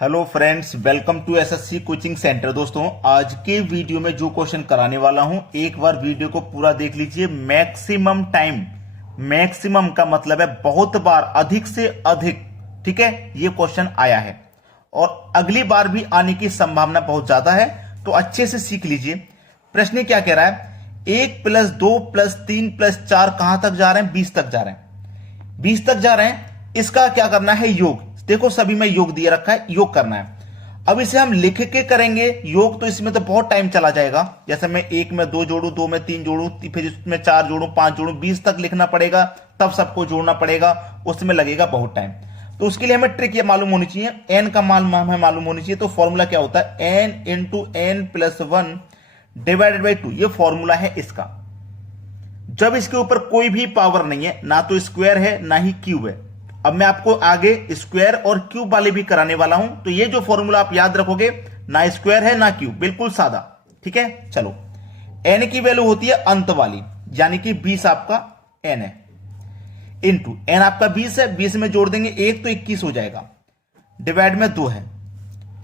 Hello friends, welcome to SSC coaching centre. दोस्तों, आज के वीडियो में जो क्वेश्चन कराने वाला हूं, एक बार वीडियो को पूरा देख लीजिए। मैक्सिमम टाइम, मैक्सिमम का मतलब है बहुत बार, अधिक से अधिक, ठीक है, ये क्वेश्चन आया है और अगली बार भी आने की संभावना बहुत ज्यादा है, तो अच्छे से सीख लीजिए। प्रश्न क्या कह रहा है, 1 + 2 + 3 + 4 कहां तक जा रहे हैं? 20 तक जा रहे हैं। 20 तक जा रहे हैं, इसका क्या करना है? योग। देखो सभी में योग दिया रखा है, योग करना है। अब इसे हम लिख के करेंगे योग, तो इसमें तो बहुत टाइम चला जाएगा। जैसे मैं 1 में 2 जोड़ू, 2 में 3 जोड़ू, फिर इसमें 4 जोड़ू, 5 जोड़ू, 20 तक लिखना पड़ेगा, तब सबको जोड़ना पड़ेगा, उसमें लगेगा बहुत टाइम। तो उसके लिए हमें ट्रिक ये मालूम होनी चाहिए, एन का मान हमें मालूम होनी चाहिए। तो फॉर्मूला क्या होता है? n × n + 1 / 2, ये फॉर्मूला है इसका। जब इसके ऊपर कोई भी पावर नहीं है, ना तो स्क्वायर है ना ही क्यूब है। अब मैं आपको आगे स्क्वायर और क्यूब वाले भी कराने वाला हूं, तो ये जो फॉर्मूला आप याद रखोगे, ना स्क्वायर है ना क्यूब, बिल्कुल सादा, ठीक है। चलो, एन की वैल्यू होती है अंत वाली, यानी कि 20 आपका एन है, इंटू एन आपका 20 है, 20 में जोड़ देंगे 1 तो 21 हो जाएगा, डिवाइड में 2 है,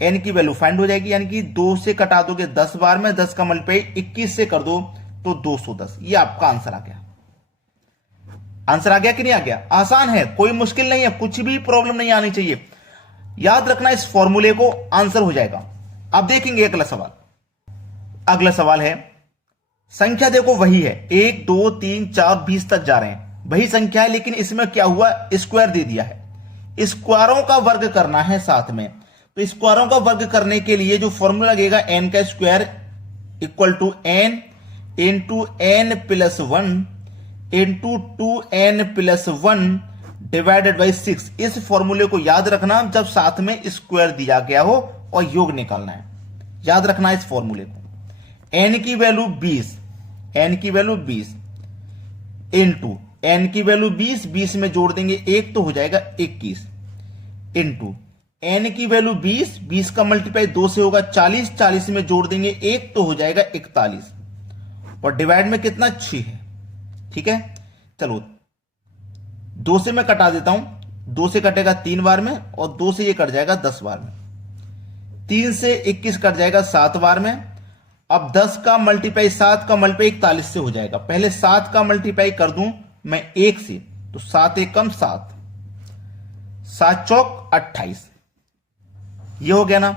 एन की वैल्यू फाइंड हो जाएगी, यानी कि 2 से कटा दोगे 10 बार में, 10 का मल्टीप्लाई 21 से कर दो तो 210। ये आपका आंसर आ गया। आंसर आ गया कि नहीं आ गया? आसान है, कोई मुश्किल नहीं है, कुछ भी प्रॉब्लम नहीं आनी चाहिए। याद रखना इस फॉर्मूले को, आंसर हो जाएगा। अब देखेंगे अगला सवाल। अगला सवाल है, संख्या देखो वही है, 1 2 3 4 20 तक जा रहे हैं, वही संख्या है, लेकिन इसमें क्या हुआ? स्क्वायर दे दिया है। स्क्वायरों का वर्ग करना है साथ में, तो स्क्वायरों का वर्ग करने के लिए जो फॉर्मूला लगेगा, एन का square equal to n × n + 1 × 2n + 1 / 6। इस फॉर्मूले को याद रखना जब साथ में स्क्वायर दिया गया हो और योग निकालना है। याद रखना इस फॉर्मूले को। n की वैल्यू 20, n की वैल्यू 20 इंटू n की वैल्यू 20, 20 में जोड़ देंगे 1 तो हो जाएगा 21, इंटू n की वैल्यू 20, 20 का मल्टीप्लाई 2 से होगा 40, 40 में जोड़ देंगे 1 तो हो जाएगा 41, और डिवाइड में कितना? 6 है, ठीक है। चलो, 2 से मैं कटा देता हूं, 2 से कटेगा 3 बार में, और 2 से ये कट जाएगा 10 बार में, 3 से 21 कट जाएगा 7 बार में। अब 10 का मल्टीप्लाई 7 का मल्टीप्लाई 41 से हो जाएगा। पहले 7 का मल्टीप्लाई कर दूं मैं 1 से, तो 7 × 1 = 7, 7 चौक 28, ये हो गया ना।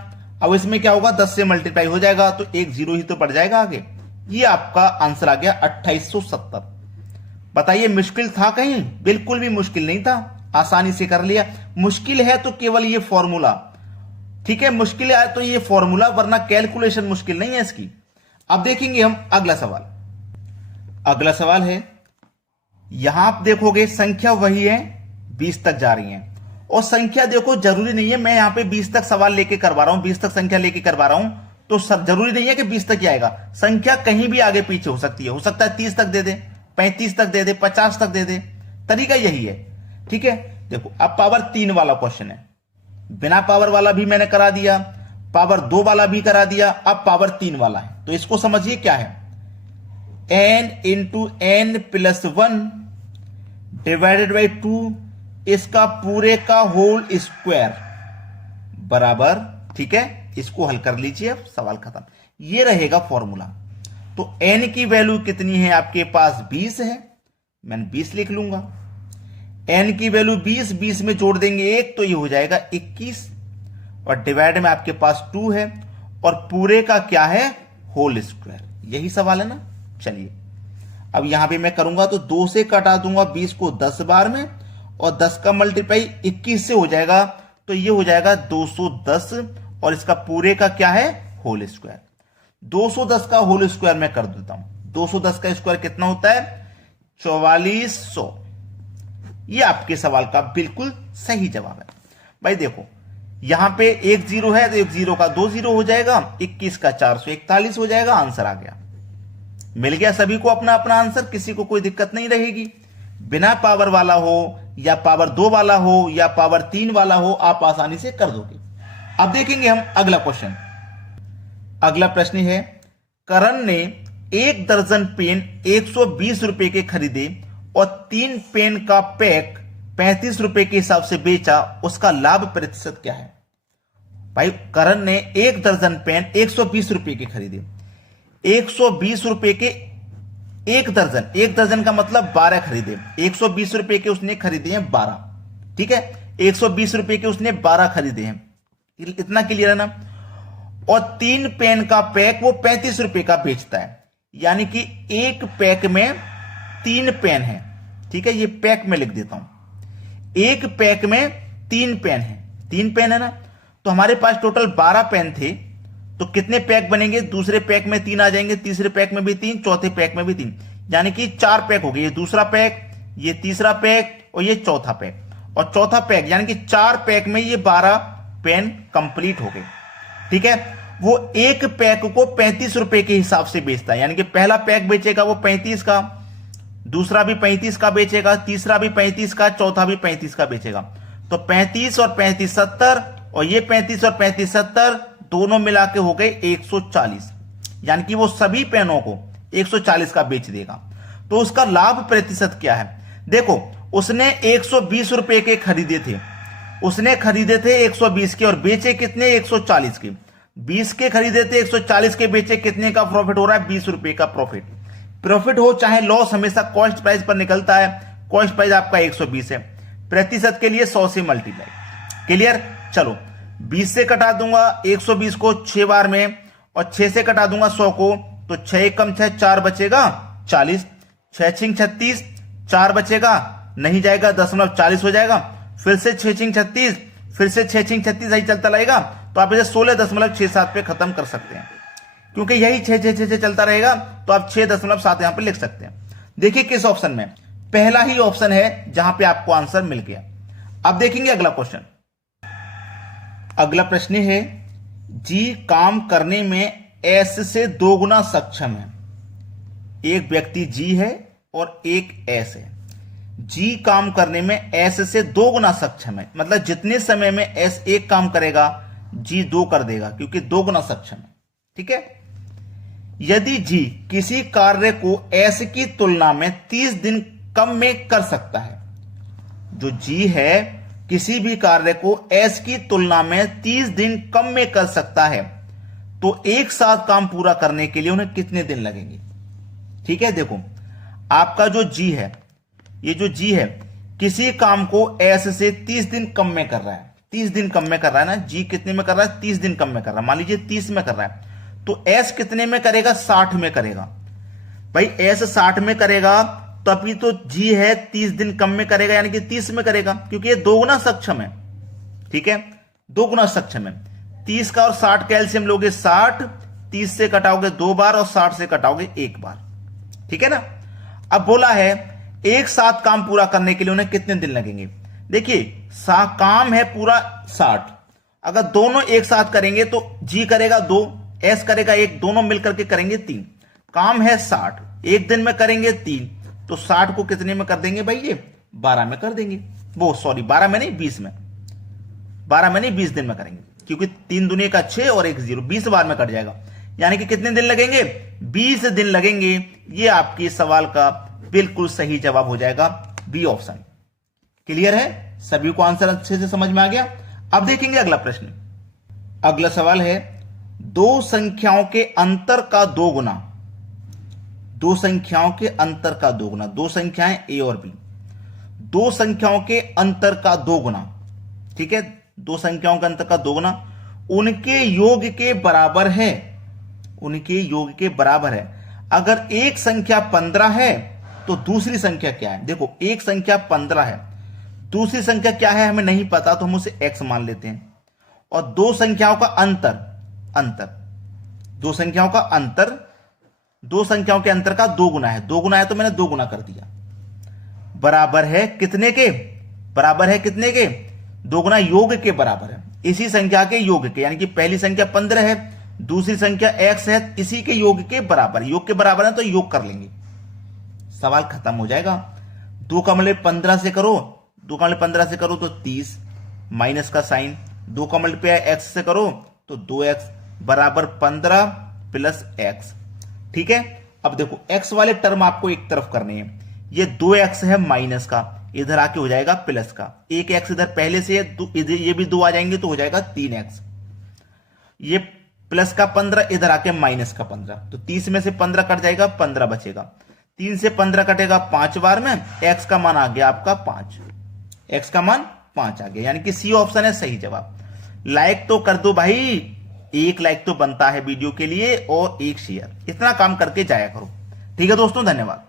अब इसमें क्या होगा? 10 से मल्टीप्लाई हो जाएगा, तो 1 0 ही तो पड़ जाएगा आगे। ये आपका आंसर आ गया 2870। बताइए, मुश्किल था कहीं? बिल्कुल भी मुश्किल नहीं था, आसानी से कर लिया। मुश्किल है तो केवल ये फॉर्मूला, ठीक है, मुश्किल है तो ये फॉर्मूला, वरना कैलकुलेशन मुश्किल नहीं है इसकी। अब देखेंगे हम अगला सवाल। अगला सवाल है, यहां आप देखोगे संख्या वही है, 20 तक जा रही है, और संख्या देखो जरूरी नहीं है, मैं यहां पे 20 तक सवाल लेके करवा रहा हूं, 20 तक संख्या लेके करवा रहा हूं, तो सब जरूरी नहीं है कि 20 तक ही आएगा। संख्या कहीं भी आगे पीछे हो सकती है, हो सकता है 30 तक दे दे, 35 तक दे दे, 50 तक दे दे, तरीका यही है, ठीक है। देखो, अब पावर 3 वाला क्वेश्चन है, बिना पावर वाला भी मैंने करा दिया, पावर 2 वाला भी करा दिया, अब पावर 3 वाला है, तो इसको समझिए क्या है। n × n + 1 / 2, इसका पूरे का होल स्क्वायर बराबर, ठीक है, इसको हल कर लीजिए, अब सवाल खत्म। ये रहेगा फॉर्मूला। तो n की वैल्यू कितनी है आपके पास? 20 है, मैंने 20 लिख लूंगा। n की वैल्यू 20, 20 में जोड़ देंगे 1 तो ये हो जाएगा 21, और डिवाइड में आपके पास 2 है, और पूरे का क्या है? Whole square. यही सवाल है ना। चलिए, अब यहां पे मैं करूंगा तो 2 से कटा दूंगा 20 को 10 बार में, और 10 का मल्टीप्लाई 21 से हो जाएगा, तो ये हो जाएगा 210, और इसका पूरे का क्या है? Whole square. 210 का होल स्क्वायर मैं कर देता हूं। 210 का स्क्वायर कितना होता है? 4400। ये आपके सवाल का बिल्कुल सही जवाब है। भाई देखो, यहां पे 1 0 है, तो 1 0 का 2 0 हो जाएगा, 21 का 441 हो जाएगा, आंसर आ गया। मिल गया सभी को अपना अपना आंसर, किसी को कोई दिक्कत नहीं रहेगी। बिना पावर वाला हो, या पावर 2 वाला हो, या पावर 3 वाला हो, आप आसानी से कर दोगे। अब देखेंगे हम अगला क्वेश्चन। अगला प्रश्न है, करण ने 1 दर्जन पेन 120 रुपए के खरीदे और 3 पेन का पैक 35 रुपए के हिसाब से बेचा, उसका लाभ प्रतिशत क्या है? भाई करण ने 1 दर्जन पेन 120 रुपए के खरीदे। 120 रुपए के 1 दर्जन, 1 दर्जन का मतलब 12 खरीदे। 120 रुपए के उसने खरीदे हैं 12, ठीक है। 120 रुपए के उसने 12 खरीदे हैं, इतना क्लियर है ना। और 3 पेन का पैक वो 35 रुपए का बेचता है, यानी कि एक पैक में 3 पेन है, ठीक है। ये पैक में लिख देता हूं, एक पैक में 3 पेन है, 3 पेन है ना। तो हमारे पास टोटल 12 पेन थे, तो कितने पैक बनेंगे? दूसरे पैक में 3 आ जाएंगे, तीसरे पैक में भी 3, चौथे पैक में भी 3, यानी कि 4 पैक हो गए। ये दूसरा पैक, ये तीसरा पैक और ये चौथा पैक, और चौथा पैक यानी कि 4 पैक में ये 12 पेन कंप्लीट हो गए, ठीक है। वो एक पैक को 35 रुपए के हिसाब से बेचता है, यानी कि पहला पैक बेचेगा वो 35 का, दूसरा भी 35 का बेचेगा, तीसरा भी 35 का, चौथा भी 35 का बेचेगा। तो 35 और 35 70, और ये 35 और 35 70 दोनों मिला के हो गए 140, यानी कि वो सभी पेनों को 140 का बेच देगा। तो उसका लाभ प्रतिशत क्या है? देखो, उसने 120 रुपए के खरीदे थे, उसने खरीदे थे 120 के और बेचे कितने? 140 के। 20 के खरीदे थे, 140 के बेचे, कितने का प्रॉफिट हो रहा है? 20 रुपए का प्रॉफिट। प्रॉफिट हो चाहे लॉस, हमेशा कॉस्ट प्राइस पर निकलता है। कॉस्ट प्राइस आपका 120 है, प्रतिशत के लिए 100 से मल्टीप्लाई। क्लियर? चलो 20 से कटा दूंगा 120 को 6 बार में, और 6 से कटा दूंगा 100 को, तो 6 कम 6 4 बचेगा 40, 6 छिंग 36, 4 बचेगा नहीं जाएगा, 10.40 हो जाएगा। फिर से 6 छिंग 36, फिर से 6 छिंग 36 ही चलता रहेगा। तो आप इसे 16.67 पे खत्म कर सकते हैं, क्योंकि यही 6 चलता रहेगा, तो आप 6.7 यहां पे लिख सकते हैं। देखिए किस ऑप्शन में, पहला ही ऑप्शन है जहां पे आपको आंसर मिल गया। अब देखेंगे अगला क्वेश्चन। अगला प्रश्न है, जी काम करने में एस से 2 गुना सक्षम है। एक व्यक्ति जी है और एक एस है। जी काम करने में एस से 2 गुना सक्षम है, मतलब जितने समय में एस 1 काम करेगा जी 2 कर देगा, क्योंकि 2 गुना सक्षम है, ठीक है। यदि जी किसी कार्य को एस की तुलना में 30 दिन कम में कर सकता है, जो जी है किसी भी कार्य को एस की तुलना में 30 दिन कम में कर सकता है, तो एक साथ काम पूरा करने के लिए उन्हें कितने दिन लगेंगे? ठीक है, देखो आपका जो जी है, ये जो जी है किसी काम को एस से 30 दिन कम में कर रहा है, 30 दिन कम में कर रहा है ना। जी कितने में कर रहा है? 30 दिन कम में कर रहा है। मान लीजिए 30 में कर रहा है, तो एस कितने में करेगा? 60 में करेगा। भाई एस 60 में करेगा, तो अभी तो जी है 30 दिन कम में करेगा, यानी कि 30 में करेगा, क्योंकि ये 2 गुना सक्षम है, ठीक है, 2 गुना सक्षम है। 30 का और 60 का एलसीएम लोगे 60, 30 से कटाओगे 2 बार और 60 से कटाओगे 1 बार, ठीक है ना। अब बोला है एक साथ काम पूरा करने के लिए उन्हें कितने दिन लगेंगे? देखिए काम है पूरा 60, अगर दोनों एक साथ करेंगे तो जी करेगा 2, एस करेगा 1, दोनों मिलकर के करेंगे 3। काम है 60, एक दिन में करेंगे 3, तो 60 को कितने में कर देंगे भाई? ये 12 में कर देंगे। वो सॉरी 12 में नहीं 20 में, 12 में नहीं 20 दिन में करेंगे, क्योंकि 3 दूनी का 6 और 1 0, 20 बार में कट जाएगा। यानी कि कितने दिन लगेंगे? 20 दिन लगेंगे। ये आपके सवाल का बिल्कुल सही जवाब हो जाएगा, बी ऑप्शन। क्लियर है? सभी को आंसर अच्छे से समझ में आ गया। अब देखेंगे अगला प्रश्न। अगला सवाल है, 2 संख्याओं के अंतर का 2 गुना, 2 संख्याओं के अंतर का 2 गुना, 2 संख्याएं ए और बी, 2 संख्याओं के अंतर का 2 गुना, ठीक है, 2 संख्याओं के अंतर का 2 गुना उनके योग के बराबर है, उनके योग के बराबर है। अगर एक संख्या 15 है तो दूसरी संख्या क्या है? देखो एक संख्या 15 है, दूसरी संख्या क्या है हमें नहीं पता, तो हम उसे x मान लेते हैं। और 2 संख्याओं का अंतर, 2 संख्याओं का अंतर, 2 संख्याओं के अंतर का 2 गुना है, 2 गुना है तो मैंने 2 गुना कर दिया। बराबर है कितने के? बराबर है कितने के? 2 गुना योग के बराबर है, इसी संख्या के योग के, यानी कि पहली संख्या 15 है, दूसरी संख्या x है, इसी के योग के बराबर, योग के बराबर है तो योग कर लेंगे, सवाल खत्म हो जाएगा। 2 का मल्टीप्लाई 15 से करो, 2 का मल्टीप्लाई 15 से करो तो 30, माइनस का साइन, 2 का मल्टीप्लाई x से करो तो 2x बराबर 15 प्लस x, ठीक है। अब देखो x वाले टर्म आपको एक तरफ करने हैं, ये 2x है माइनस का, इधर आके हो जाएगा प्लस का, एक x इधर पहले से है, ये भी 2 आ जाएंगे तो हो जाएगा 3x, ये प्लस का 15, इधर आके माइनस का 15, तो 30 में से 15 कट जाएगा, 15 बचेगा। 3 से 15 कटेगा 5 बार में, एक्स का मान आ गया आपका 5, एक्स का मान 5 आ गया, यानी कि सी ऑप्शन है सही जवाब। लाइक तो कर दो भाई, एक लाइक तो बनता है वीडियो के लिए, और एक शेयर, इतना काम करके जाया करो। ठीक है दोस्तों, धन्यवाद।